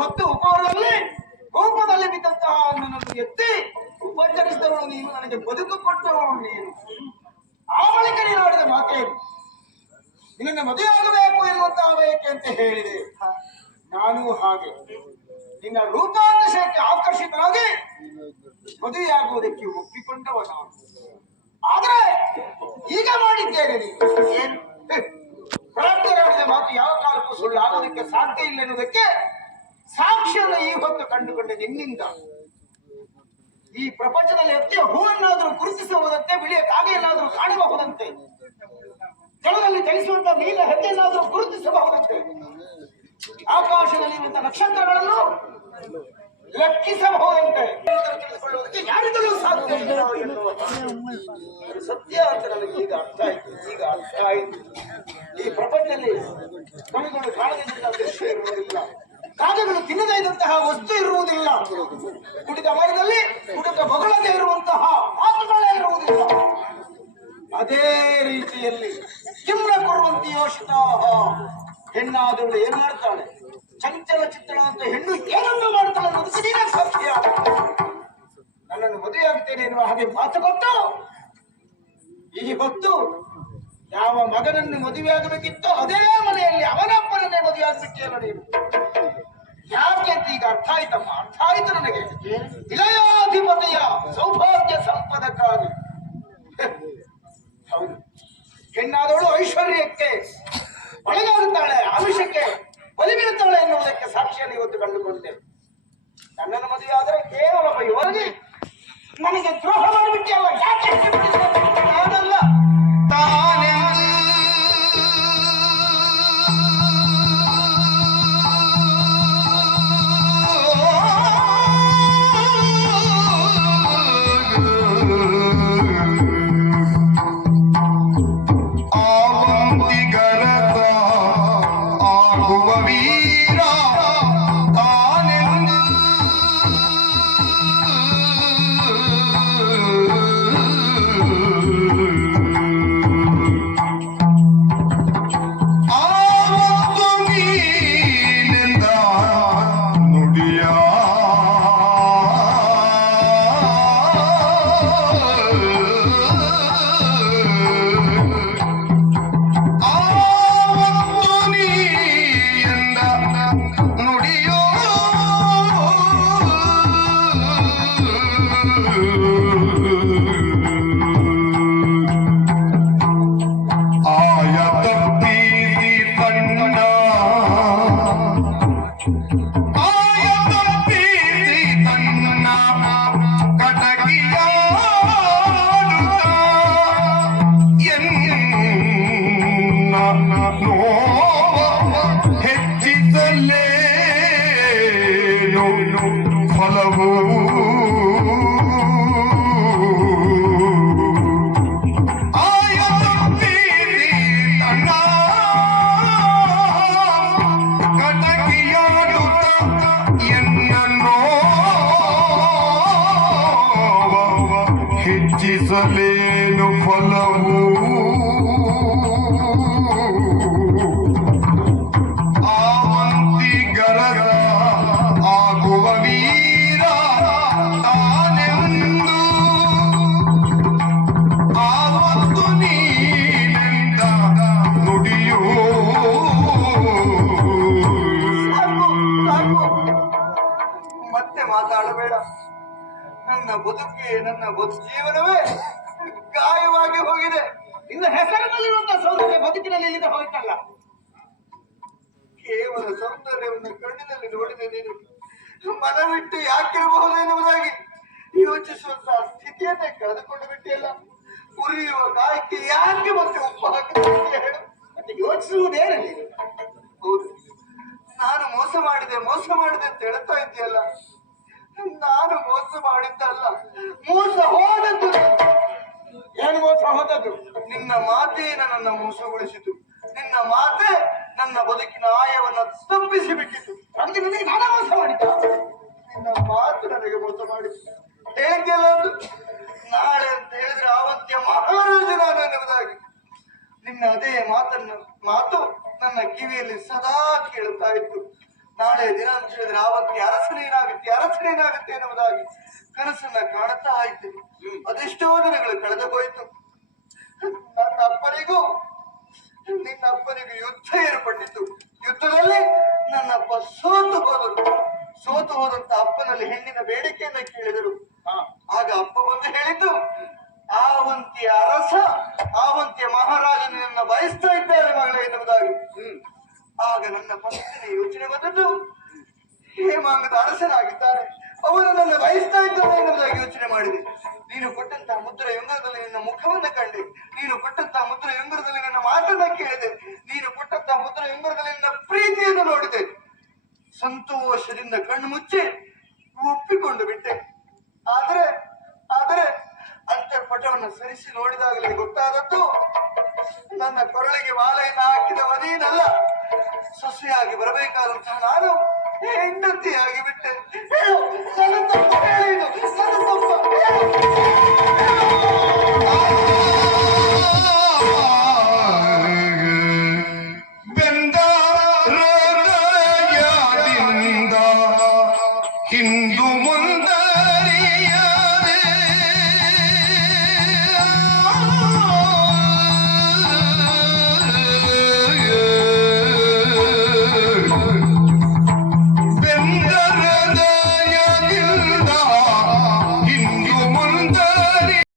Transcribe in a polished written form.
ಹೊತ್ತು ಉಪವನದಲ್ಲಿ ಕೋಪದಲ್ಲಿ ಬಿದ್ದಂತಹ ನನ್ನನ್ನು ಎತ್ತಿ ಉಪಚರಿಸಿದವಳು ನೀನು, ನನಗೆ ಬದುಕು ಕೊಟ್ಟವಳು ನೀನು. ಆ ಬಳಿಕ ನೀನು ಆಡಿದ ಮಾತೇನು? ನಿನ್ನ ಮದುವೆಯಾಗಬೇಕು ಎನ್ನುವಂತಹ ಬಯಕೆ ಅಂತ ಹೇಳಿದೆ. ನಾನು ಹಾಗೆ ನಿನ್ನ ರೂಪಾಂತರಕ್ಕೆ ಆಕರ್ಷಿತನಾಗಿ ಮದುವೆಯಾಗುವುದಕ್ಕೆ ಒಪ್ಪಿಕೊಂಡವ ನಾನು. ಆದರೆ ಈಗ ಮಾಡಿದ್ದೇನೆ ನೀನು ಏನು? ಪ್ರಾಪ್ತರಾಡಿದ ಮಾತು ಯಾವ ಕಾಲಕ್ಕೂ ಸುಳ್ಳಾಗೋದಕ್ಕೆ ಸಾಧ್ಯ ಇಲ್ಲ ಎನ್ನುವುದಕ್ಕೆ ಸಾಕ್ಷಿಯನ್ನು ಈ ಹೊತ್ತು ಕಂಡುಕೊಂಡೆ ನಿನ್ನಿಂದ. ಈ ಪ್ರಪಂಚದಲ್ಲಿ ಎತ್ತಿಯ ಹೂವನ್ನಾದರೂ ಗುರುತಿಸಬಹುದಂತೆ, ಬಿಳಿಯ ಕಾಗೆಯನ್ನಾದರೂ ಕಾಣಬಹುದಂತೆ, ಜಲದಲ್ಲಿ ಚಲಿಸುವಂತ ನೀಲ ಹೆಜ್ಜೆಯನ್ನಾದರೂ ಗುರುತಿಸಬಹುದಂತೆ, ಆಕಾಶದಲ್ಲಿರುವಂತಹ ನಕ್ಷತ್ರಗಳನ್ನು ಲೆಕ್ಕಿಸಬಹುದಂತೆ ತಿಳಿದುಕೊಳ್ಳುವುದಕ್ಕೆ ಯಾರಿಗೂ ಸಾಧ್ಯ ಇಲ್ಲ ಎನ್ನುವುದು ಸತ್ಯ ಅಂತ ನನಗೆ ಈಗ ಅರ್ಥ ಆಯ್ತು. ಈ ಪ್ರಪಂಚದಲ್ಲಿ ಕವಿಗಳು ಕಾಣದಿದ್ದಂತಹ ದೃಶ್ಯ ಇರುವುದಿಲ್ಲ, ಕಾಗೆಗಳು ತಿನ್ನದೇ ಇದ್ದಂತಹ ವಸ್ತು ಇರುವುದಿಲ್ಲ, ಕುಡಿದ ಮರದಲ್ಲಿ ಕುಡಿದ ಬಗಳದೇ ಇರುವಂತಹ ಮಾತುಗಳೇ ಇರುವುದಿಲ್ಲ. ಅದೇ ರೀತಿಯಲ್ಲಿ ಕಿಮ್ನ ಕೊಡುವಂತ ಯೋಷಿತ ಹೆಣ್ಣಾದವಳು ಏನ್ ಮಾಡ್ತಾಳೆ? ಚಂಚಲ ಚಿತ್ತಳ ಅಂತ ಹೆಣ್ಣು ಏನನ್ನು ಮಾಡ್ತಾಳೆ ಅನ್ನೋದಕ್ಕೆ ನೀನೇ ಸತ್ಯ. ನನ್ನನ್ನು ಮದುವೆಯಾಗುತ್ತೇನೆ ಎನ್ನುವ ಹಾಗೆ ಮಾತು ಕೊಟ್ಟು ಈ ಹೊತ್ತು ಯಾವ ಮಗನನ್ನು ಮದುವೆಯಾಗಬೇಕಿತ್ತೋ ಅದೇ ಮನೆಯಲ್ಲಿ ಅವನಪ್ಪನನ್ನೇ ಮದುವೆಯಾಗಬೇಕೇನೋ ನೀನು. ಯಾಕೆ ಅಂತ ಈಗ ಅರ್ಥ ಆಯ್ತಮ್ಮ, ಅರ್ಥ ಆಯ್ತು ನನಗೆ. ಇಲಯಾಧಿಪತಿಯ ಸೌಭಾಗ್ಯ ಸಂಪದಕ್ಕಾಗಿ. ಹೌದು, ಹೆಣ್ಣಾದವಳು ಐಶ್ವರ್ಯಕ್ಕೆ ಒಳಗಾಗುತ್ತಾಳೆ, ಆಮಿಷಕ್ಕೆ ಬಲಿ ಬೀಳುತ್ತಾಳೆ ಎನ್ನುವುದಕ್ಕೆ ಸಾಕ್ಷಿಯನ್ನು ಇವತ್ತು ಕಂಡುಕೊಂಡೆ. ನನ್ನನ್ನು ಮದುವೆ ಆದರೆ ಕೇವಲ ಬೈಯುವವರಿಗೆ ನನಗೆ ದ್ರೋಹ ಮಾಡಿಬಿಟ್ಟೆ ಅಲ್ಲ. ಯಾಕೆ ನಾನಲ್ಲ ತಾನೇ ಫಲವು ಹೆಚ್ಚಿಸಲೇನು ಫಲವು ಆವಂತಿಗರ ಆಗುವ ವೀರ ತಾನೆಂದು ಆವತ್ತು ನೀನೆಂದ ನುಡಿಯೋ. ಮತ್ತೆ ಮಾತಾಡಬೇಡ. ನನ್ನ ಬದುಕಿಗೆ ನನ್ನ ಜೀವನವೇ ಗಾಯವಾಗಿ ಹೋಗಿದೆ. ಇನ್ನು ಹೆಸರಿನಲ್ಲಿರುವಂತಹ ಸೌಂದರ್ಯ ಬದುಕಿನಲ್ಲಿ ಇಲ್ಲದೆ ಹೋಯ್ತಲ್ಲ. ಕೇವಲ ಸೌಂದರ್ಯವನ್ನು ಕಣ್ಣಿನಲ್ಲಿ ನೋಡಿದೆ ನೀನು ಮನವಿಟ್ಟು ಯಾಕಿರಬಹುದು ಎನ್ನುವುದಾಗಿ ಯೋಚಿಸುವಂತಹ ಸ್ಥಿತಿಯನ್ನೇ ಕಳೆದುಕೊಂಡು ಬಿಟ್ಟಿಲ್ಲ. ಉರಿಯುವ ಗಾಯಕ್ಕೆ ಯಾಕೆ ಮತ್ತೆ ಉಪ್ಪು ಹಾಕಿದೆ ಹೇಳು? ಮತ್ತೆ ಯೋಚಿಸುವುದೇನ ನೀನು? ಹೌದು, ನಾನು ಮೋಸ ಮಾಡಿದೆ ಅಂತ ಹೇಳ್ತಾ ಇದೆಯಲ್ಲ. ನಾನು ಮೋಸ ಮಾಡಿದ್ದಲ್ಲ, ಮೋಸ ಹೋದದ್ದು. ಏನು ಮೋಸ ಹೋದದ್ದು? ನಿನ್ನ ಮಾತೇ ನನ್ನ ಮೋಸಗೊಳಿಸಿತು. ನಿನ್ನ ಮಾತೇ ನನ್ನ ಬದುಕಿನ ಆಯವನ್ನ ತಪ್ಪಿಸಿ ಬಿಟ್ಟಿತು. ಅದಕ್ಕೆ ನನಗೆ ನಾನು ಮೋಸ ಮಾಡಿದ್ದ. ನಿನ್ನ ಮಾತು ನನಗೆ ಮೋಸ ಮಾಡಿತ್ತು. ಹೇಳಿದ್ಯಲ್ಲ ಒಂದು ನಾಳೆ ಅಂತ ಹೇಳಿದ್ರೆ ಆವತ್ಯ ಮಹಾರಾಜ ನಾನು ಎನ್ನುವುದಾಗಿ. ನಿನ್ನ ಅದೇ ಮಾತು ನನ್ನ ಕಿವಿಯಲ್ಲಿ ಸದಾ ಕೇಳುತ್ತಾ ಇತ್ತು. ನಾಳೆ ದಿನಾಂಕ ಹೇಳಿದ್ರೆ ಆವತ್ತು ಅರಸನೇನಾಗುತ್ತೆ ಎನ್ನುವುದಾಗಿ ಕನಸನ್ನ ಕಾಣುತ್ತಾ ಆಯ್ತು. ಅದೆಷ್ಟೋ ದಿನಗಳು ಕಳೆದು ಹೋಯಿತು. ನನ್ನ ಅಪ್ಪನಿಗೂ ಯುದ್ಧ ಏರ್ಪಟ್ಟಿತ್ತು. ಯುದ್ಧದಲ್ಲಿ ನನ್ನಪ್ಪ ಸೋತು ಹೋದಂತ ಅಪ್ಪನಲ್ಲಿ ಹೆಣ್ಣಿನ ಬೇಡಿಕೆಯನ್ನ ಕೇಳಿದರು. ಆಗ ಅಪ್ಪ ಬಂದು ಹೇಳಿದ್ದು, ಆವಂತಿಯ ಮಹಾರಾಜನನ್ನ ಬಯಸ್ತಾ ಇದ್ದಾರೆ ಮಗಳೇ ಎನ್ನುವುದಾಗಿ. ಆಗ ನನ್ನ ಪತ್ನಿಯ ಯೋಚನೆ ಬಂದದ್ದು, ಹೇಮಾಂಗದ ಅರಸನಾಗಿದ್ದಾರೆ, ಅವರು ನನ್ನ ಬಯಸ್ತಾ ಇದ್ದಾರೆ ಎನ್ನುವುದಾಗಿ ಯೋಚನೆ ಮಾಡಿದೆ. ನೀನು ಕೊಟ್ಟಂತಹ ಮುದ್ರ ಯಂಗದಲ್ಲಿ ನಿನ್ನ ಮುಖವನ್ನ ಕಂಡೆ, ನೀನು ಕೊಟ್ಟಂತಹ ಮುದ್ರ ಯಂಗದಲ್ಲಿ ನನ್ನ ಮಾತನ್ನ ಕೇಳಿದೆ, ನೀನು ಕೊಟ್ಟಂತಹ ಮುದ್ರ ಯಂಗದಲ್ಲಿ ನನ್ನ ಪ್ರೀತಿಯನ್ನು ನೋಡಿದೆ. ಸಂತೋಷದಿಂದ ಕಣ್ಣು ಮುಚ್ಚಿ ಒಪ್ಪಿಕೊಂಡು ಬಿಟ್ಟೆ. ಆದರೆ ಅಂತರ್ಪಟವನ್ನು ಸರಿಸಿ ನೋಡಿದಾಗಲೇ ಗೊತ್ತಾದದ್ದು, ನನ್ನ ಕೊರಳಿಗೆ ಮಾಲೆಯನ್ನು ಹಾಕಿದವನೇನಲ್ಲ, ಸೊಸೆಯಾಗಿ ಬರಬೇಕಾದಂತಹ ನಾನು ಹೆಂಡತಿಯಾಗಿ ಬಿಟ್ಟೆ.